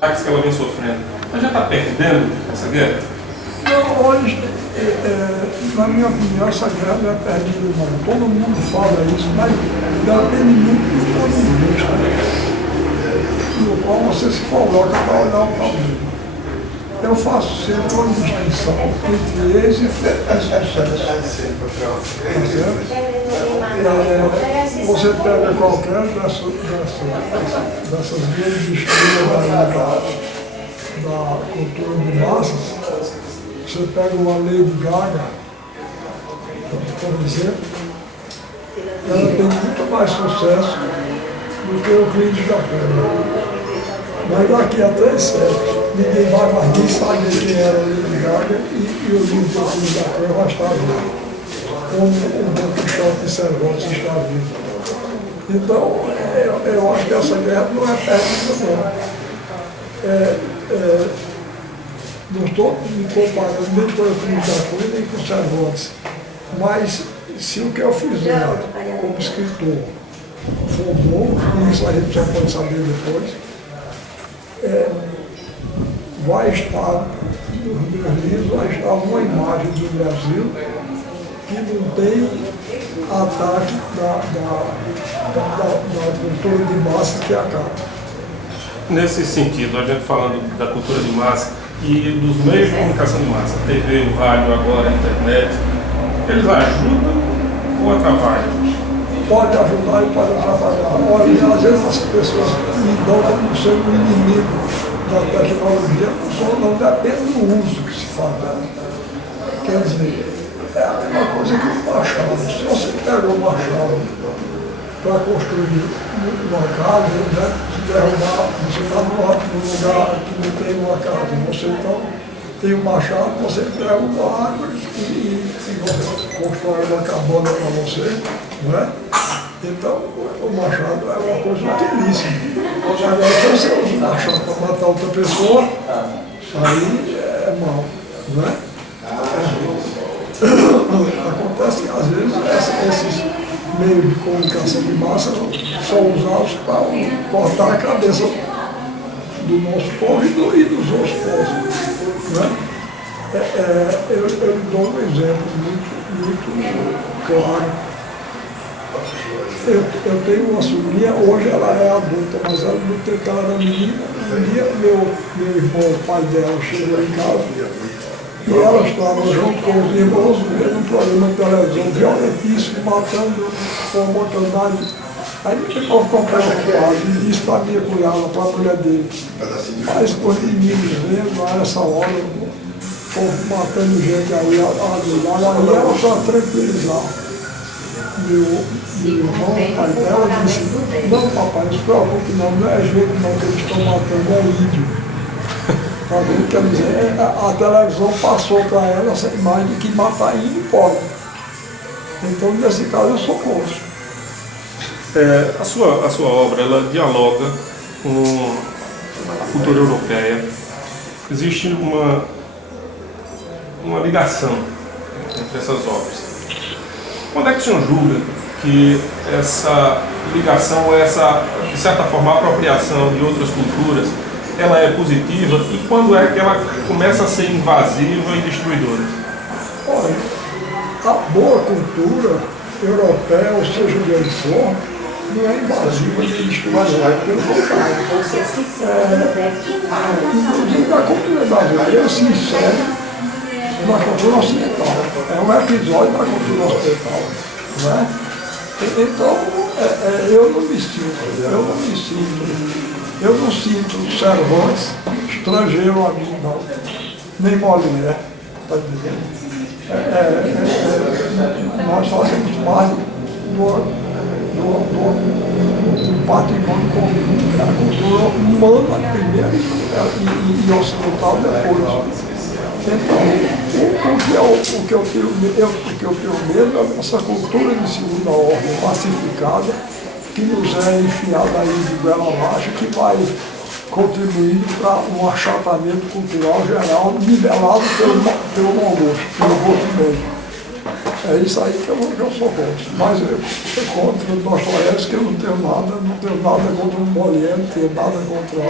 que ela vem sofrendo. Ela já está perdendo essa guerra? Não, hoje, na minha opinião, essa guerra não é perdida não. Todo mundo fala isso, mas depende muito do ponto de vista no qual você se coloca para olhar o problema. Eu faço sempre uma distinção entre êxito e sucesso. Você pega qualquer dessas grandes estrelas da cultura de massas, você pega uma Lady Gaga, por exemplo, ela tem muito mais sucesso do que o Clint da Pena. Mas daqui a 3 séculos, ninguém vai mais nem saber quem era o Lady Gaga e o livro do Clint da Pena vai estar vivo, como o Don Quixote de Cervantes está vivo. Então, eu acho que essa guerra não é perdida, não. Não estou me comparando nem com o Clint da Pena nem com o Cervantes, mas se o que eu fizer como escritor for bom, e isso a gente já pode saber depois, vai estar nos meus livros, vai estar uma imagem do Brasil que não tem ataque da cultura de massa que acaba. Nesse sentido, a gente falando da cultura de massa e dos meios de comunicação de massa, TV, o rádio, agora a internet, eles ajudam ou atrapalham? Pode ajudar e pode atrapalhar. Olha, às vezes as pessoas me dão como sendo um inimigo da tecnologia, não depende do uso que se faz dela. Quer dizer, é a mesma coisa que o machado. Se você pega o machado para construir uma casa, né, derrubar, você está num lugar que não tem uma casa, você então tem um machado, você derruba a árvore e você constrói uma cabana para você, não é? Então, o machado é uma coisa utilíssima. Agora, se você usa o machado para matar outra pessoa, aí é mal, não é? Acontece que, às vezes, esses meios de comunicação de massa são usados para cortar a cabeça do nosso povo e dos outros povos, não é? Eu lhe dou um exemplo muito claro. Eu tenho uma sobrinha, hoje ela é adulta, mas ela no tempo que ela era menina, um dia meu irmão, o pai dela, chegou em casa e ela estava junto com os irmãos vendo um programa de televisão violentíssimo, matando uma mortandade. Aí ele ficou preocupado e disse para a minha cunhada, para a mulher dele, mas os inimigos vendo a essa hora, o povo matando gente aí, aí ela para tranquilizar. Meu irmão, pai dela, disse, não papai, não se preocupe não é gente não que eles estão matando, é índio. Tá vendo? Quer dizer, a televisão passou para ela essa imagem de que matar índio pode. Então, nesse caso, eu sou contra. A sua obra, ela dialoga com a cultura europeia. Existe uma ligação entre essas obras. Quando é que o senhor julga que essa ligação ou essa, de certa forma, apropriação de outras culturas, ela é positiva e quando é que ela começa a ser invasiva e destruidora? Olha, a boa cultura europeia, ou seja, onde ele for, não é invasiva nem destruidora, pelo contrário. Inclusive, a cultura brasileira se insere na cultura ocidental. É um episódio da cultura ocidental. Não é? Então, eu não sinto Cervantes estrangeiro a mim, não. Nem Molière, está entendendo? Nós fazemos parte do patrimônio comum, que é a cultura humana primeiro e ocidental depois. Então, o que eu tenho medo é essa cultura de segunda ordem pacificada que nos é enfiada aí de goela abaixo, que vai contribuindo para um achatamento cultural geral nivelado pelo mau gosto, pelo gosto médio. É isso aí que eu sou contra. Mas eu contra o Dostoiévski, eu não tenho nada contra o Molière, não tenho nada contra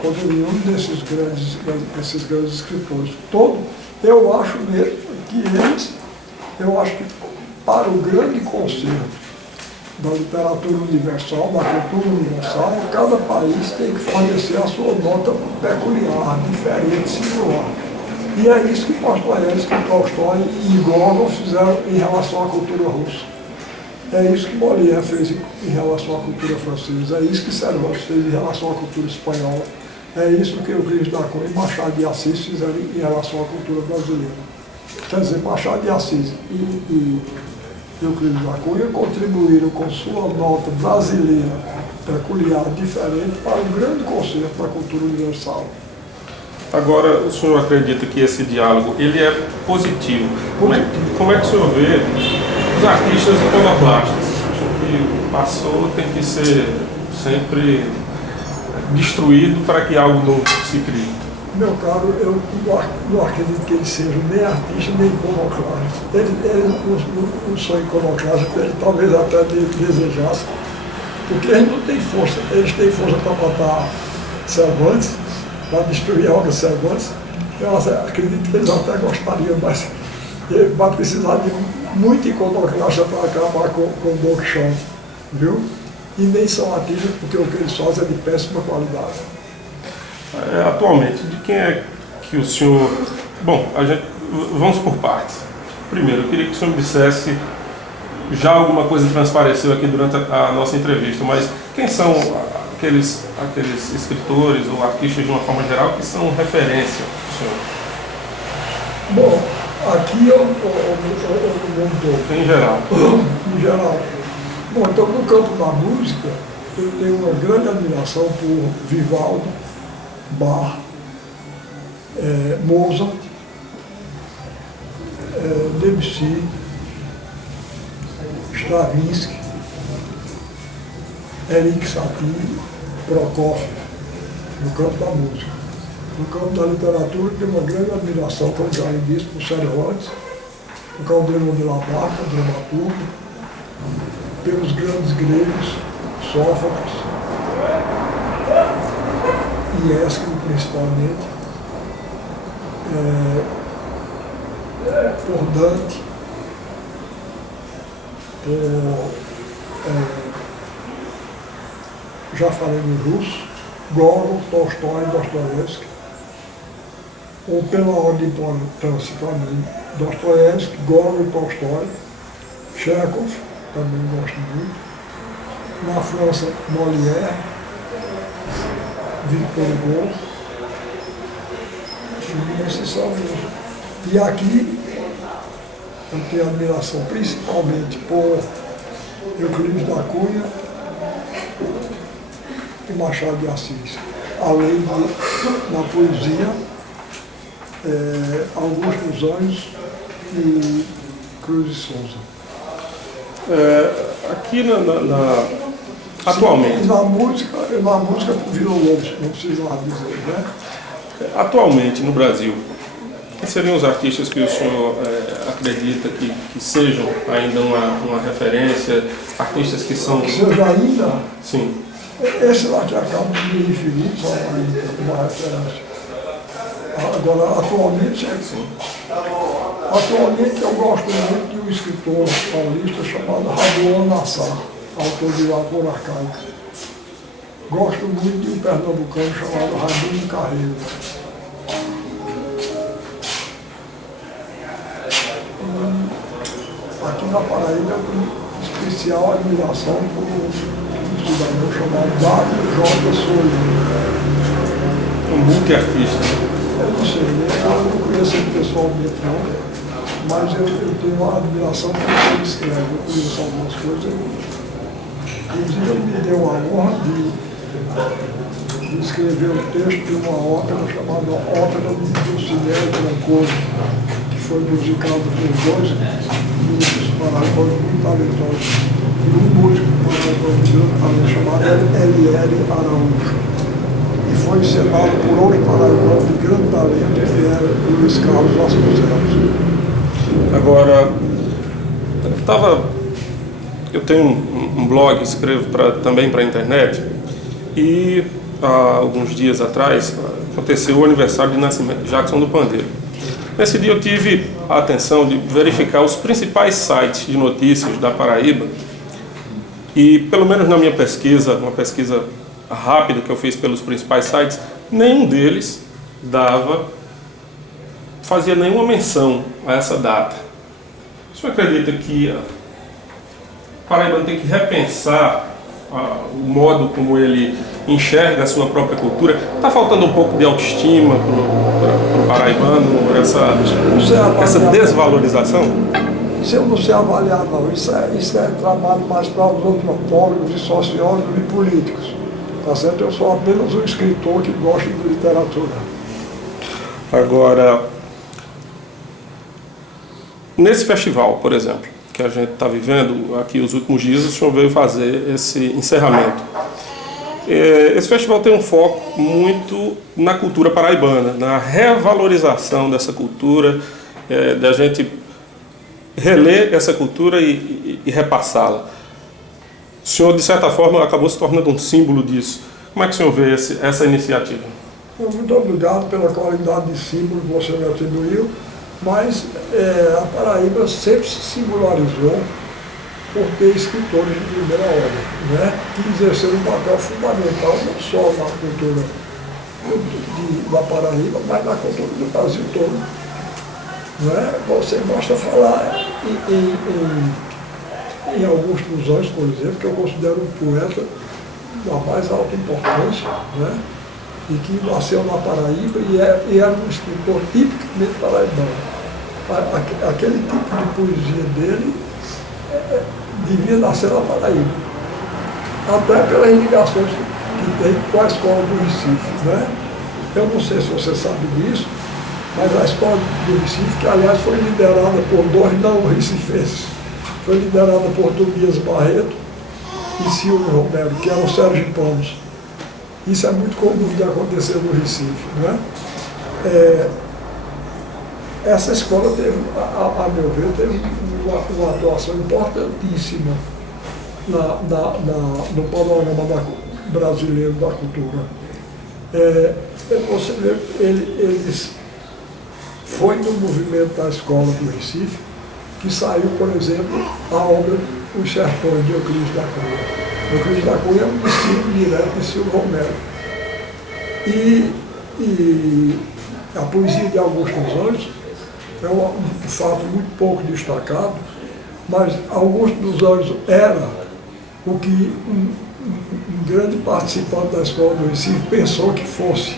quando nenhum desses grandes escritores. Eu acho mesmo que eu acho que para o grande concerto da literatura universal, da cultura universal, cada país tem que fornecer a sua nota peculiar, diferente, singular. E é isso que Dostoiévski, Tolstói e Gogol fizeram em relação à cultura russa. É isso que Molière fez em relação à cultura francesa, é isso que Cervantes fez em relação à cultura espanhola, é isso que Euclides da Cunha e Machado de Assis fizeram em relação à cultura brasileira. Quer dizer, Machado de Assis e Euclides da Cunha contribuíram com sua nota brasileira peculiar, diferente, para o grande conceito da cultura universal. Agora, o senhor acredita que esse diálogo ele é positivo? Como é que o senhor vê os artistas iconoclastas? Acho que passou tem que ser sempre destruído para que algo novo se crie. Meu caro, eu não acredito que eles sejam nem artistas nem iconoclastas. Eles não são iconoclastas, ele talvez até desejasse, porque eles não têm força. Eles têm força para matar Cervantes, para destruir a obra de Cervantes. Eu acredito que eles até gostariam, mas vai precisar de muito iconoclasta para acabar com Don Quixote, viu? E nem são artistas, porque o que eles fazem é de péssima qualidade. Atualmente, de quem é que o senhor... Bom, vamos por partes. Primeiro, eu queria que o senhor me dissesse, já alguma coisa transpareceu aqui durante a nossa entrevista, mas quem são aqueles escritores ou artistas de uma forma geral que são referência para o senhor? Bom, aqui eu não estou. Em geral. Em geral. Bom, então no campo da música, eu tenho uma grande admiração por Vivaldi, Bach, Mozart, Debussy, Stravinsky, Erik Satie, Prokofiev, no campo da música. No campo da literatura, tenho uma grande admiração, como já disse, por Cervantes, por Caldeirão de la Barca, dramaturgo, pelos grandes gregos, Sófocles, e Ésquilo principalmente, por Dante, já falei no russo, Gogol, Tolstói e Dostoiévski, ou pela ordem de importância para mim, Dostoiévski, Gogol e Tolstói, Chekhov, também gosto muito, na França, Molière, Victor Hugo, esses são os. E aqui eu tenho admiração principalmente por Euclides da Cunha e Machado de Assis, além de, na poesia, Augusto dos Anjos e Cruz de Souza. Aqui atualmente. Sim, na música Vila Lobos, não precisava dizer, né? Atualmente, no Brasil, quem seriam os artistas que o senhor acredita que sejam ainda uma referência, artistas que são... Que seja ainda? Sim. Esse lá que acaba de me referir, são ainda uma referência. Agora, atualmente eu gosto muito de um escritor paulista chamado Raduan Nassar, autor de Lavoura Arcaica. Gosto muito de um pernambucano chamado Raimundo Carreiro. Aqui na Paraíba eu tenho especial admiração por um cidadão chamado Dário J. Souza. Um multi-artista. Eu não sei, eu não conheço ele pessoalmente não, mas eu tenho uma admiração por ele escreve, eu conheço algumas coisas. Inclusive ele me deu a honra de escrever o texto de uma ópera chamada Ópera de Dulcinea Trancoso, que foi musicado por dois músicos paraibanos muito talentosos e um músico paraibano chamado Eliere Araújo. E foi encenado por outro paraibano de grande talento, que era o Luiz Carlos Vasconcelos. Agora, eu tenho um blog, escrevo também para a internet, e há alguns dias atrás, aconteceu o aniversário de nascimento de Jackson do Pandeiro. Nesse dia eu tive a atenção de verificar os principais sites de notícias da Paraíba e, pelo menos na minha pesquisa, uma pesquisa rápida que eu fiz pelos principais sites, nenhum deles fazia nenhuma menção a essa data. O senhor acredita que o paraibano tem que repensar o modo como ele enxerga a sua própria cultura? Está faltando um pouco de autoestima para o paraibano, essa desvalorização? Se eu não sei avaliar, não. Isso é trabalho mais para os antropólogos e sociólogos e políticos. Tá certo? Eu sou apenas um escritor que gosta de literatura. Agora, nesse festival, por exemplo, que a gente está vivendo aqui os últimos dias, o senhor veio fazer esse encerramento. Esse festival tem um foco muito na cultura paraibana, na revalorização dessa cultura, da gente reler essa cultura e repassá-la. O senhor, de certa forma, acabou se tornando um símbolo disso. Como é que o senhor vê essa iniciativa? Muito obrigado pela qualidade de símbolo que você me atribuiu, mas a Paraíba sempre se singularizou por ter escritores de primeira ordem, né, que exerceram um papel fundamental não só na cultura da Paraíba, mas na cultura do Brasil todo. Né? Você basta falar em Augusto dos Anjos, por exemplo, que eu considero um poeta da mais alta importância, né? E que nasceu na Paraíba e era um escritor tipicamente paraibano. Aquele tipo de poesia dele devia nascer na Paraíba, até pelas ligações que tem com a escola do Recife. Né? Eu não sei se você sabe disso, mas a escola do Recife, que aliás foi liderada por dois não recifenses, foi liderada por Tobias Barreto e Silvio Romero, que eram sergipanos. Isso é muito comum de acontecer no Recife. Né? Essa escola teve, a meu ver, teve uma atuação importantíssima no panorama brasileiro da cultura. Você vê, eles foi no movimento da escola do Recife que saiu, por exemplo, a obra Os Sertões, de Euclides da Cunha. Euclides da Cunha é um discípulo direto de Silvio Romero. E a poesia de Augusto dos Anjos é um fato muito pouco destacado, mas Augusto dos Anjos era o que um grande participante da escola do Recife pensou que fosse.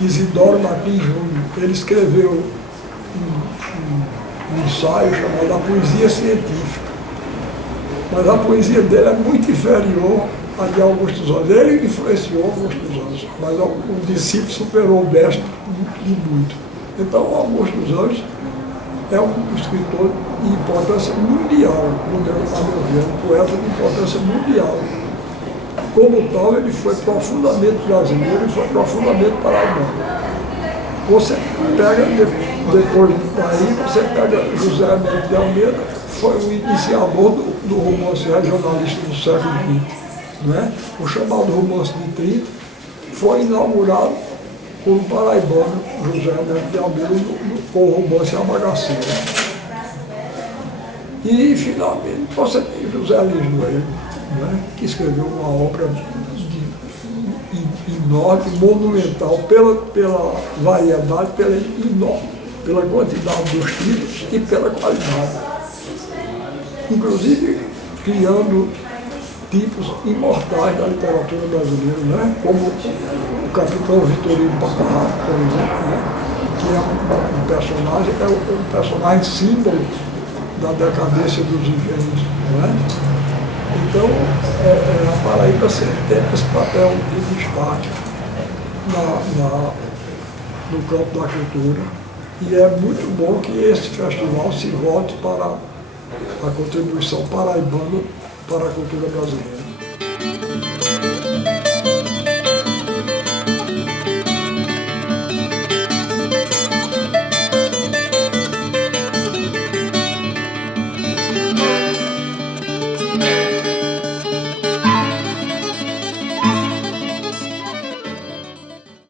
Isidoro Martins Júnior, ele escreveu um ensaio chamado A Poesia Científica, mas a poesia dele é muito inferior à de Augusto dos Anjos. Ele influenciou Augusto dos Anjos, mas o discípulo superou o mestre de muito. Então, Augusto dos Anjos é um escritor de importância mundial, a meu ver, um poeta de importância mundial. Como tal, ele foi profundamente brasileiro e foi profundamente paraibano. Você pega, depois daí, você pega José Américo de Almeida, foi o iniciador do romance regionalista do século XX. Né? O chamado romance de 30 foi inaugurado por um paraibano, José Américo de Almeida, com o romance A Bagaceira. E, finalmente, você tem José Lins Noel, né, que escreveu uma obra enorme, monumental, pela variedade, pela quantidade dos títulos e pela qualidade. Inclusive, criando tipos imortais da literatura brasileira, né, como o Capitão Vitorino Pacarraco, por exemplo, né, que é um personagem símbolo da decadência dos engenhos. Né? Então, a Paraíba sempre tem esse papel de destaque no campo da cultura, e é muito bom que esse festival se volte para a contribuição paraibana para a cultura brasileira.